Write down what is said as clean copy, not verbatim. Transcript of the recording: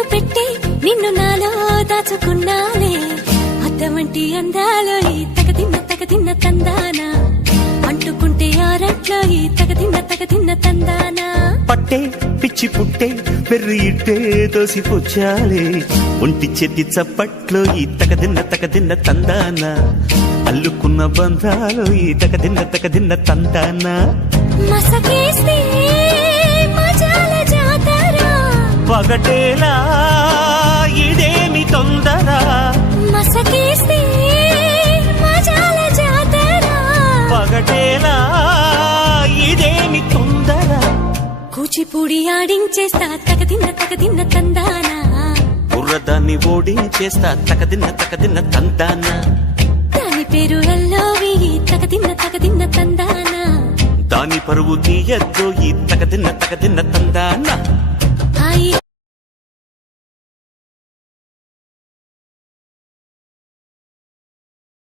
కన్ను పెట్టి నిన్ను నాలో దాచుకున్నాలే అద్దమంటి అందాలో ఈ తగదిన్న తందానా అంటుకుంటే ఆరట్లో ఈ తగదిన్న తందానా పట్టే పిచ్చి పుట్టే పెర్రి ఇట్టే దోసిపుచ్చాలే ఒంటి చేతి చప్పట్లో ఈ తగదిన్న తందాన అల్లుకున్న బంధాలు ఈ తగదిన్న తందాన మసకేస్తే మజాల జాతర పగటేలా ఇదేమి తొందర మసకేస్తే మజాల జాతర పగటేలా ఇదేమి తొందర కూచిపూడి ఆడించేస్తా తగదిన్న తందానా బుర్రదాన్ని ఓడించేస్తా తగదిన్న తందాన దాని పేరు ఎల్లోవి తగదిన్న తందానా దాని పరువు తీయద్దు ఈ తగదిన్న తందాన హాయి